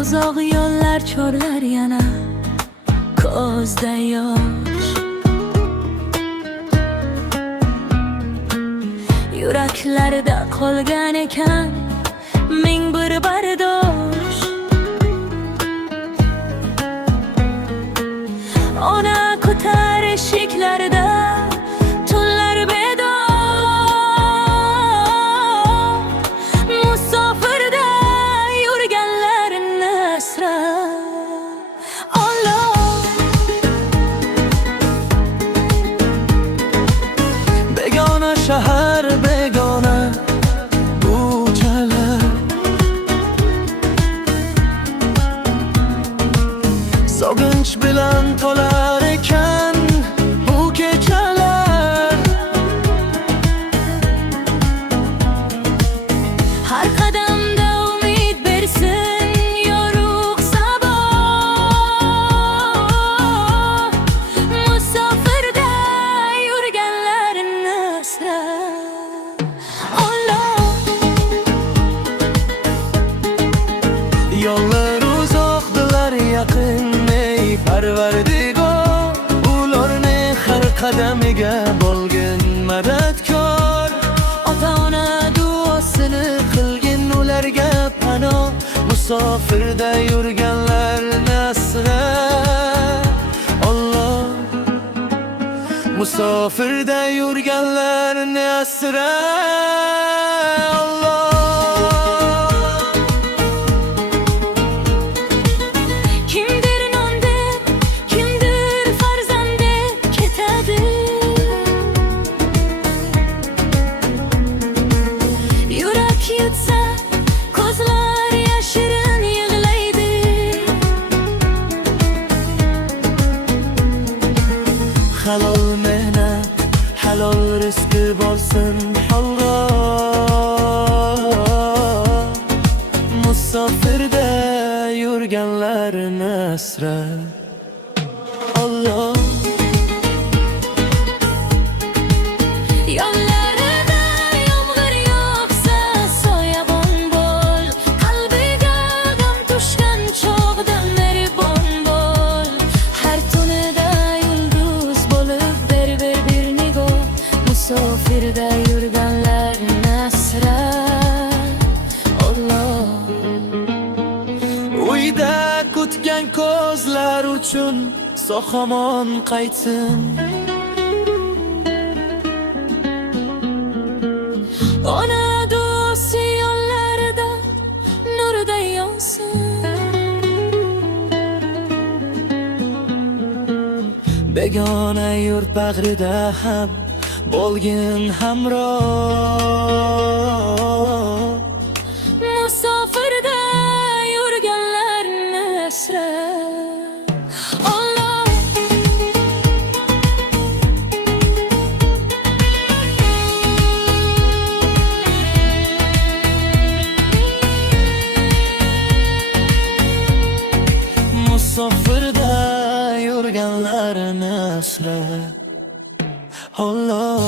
Uzoq yo'llar chorlar yana ko'zda yosh. Yuraklarda qolgan ekan ming bir bardosh. Ona ko'tar eshiklarda tunlar bedor. Musofirda yurganlarni asrab Allah. Begona shahar, begona ko'chalar, sog'inch bilan to'lar ekan bu kechalar. Har qadamda umid bersin yorug' sabo. Musofirda yurganlarni asrab Allah. Yo'llar uzoqdilar yaqin, ey Parvardigor, ularni har qadamiga bo'lgin madadkor. Ota-ona Duosini qilgin ularga panoh, musofirda yurganlarni asrab Allah. Musofirda yurganlarni asrab Allah. kimdir non deb, kimdir farzand deb ketadi. Yurak yutsa, ko'zlar yashirin yig'laydi. Halol mehnat, halol rizqi bo'lsin Allah. Musofirda yurganlarni asrab Allah. Yollarida yomg'ir yog'sa soyabon bo'l. Qalbiga g'am tushgan chog'da mehribon bo'l. Har tunida yulduz bo'lib ber bir nigoh. Musofirda yurganlarni asrab Allah. Uyda kutgan ko'zlar uchun sohamon qaytsin. Ona duosi yo'llarida nurday yonsin. Begona yurt bag'rida ham bo'lgin hamroh. Musofirda yurganlarni asrab Allah. Musofirda yurganlarni asrab Allah.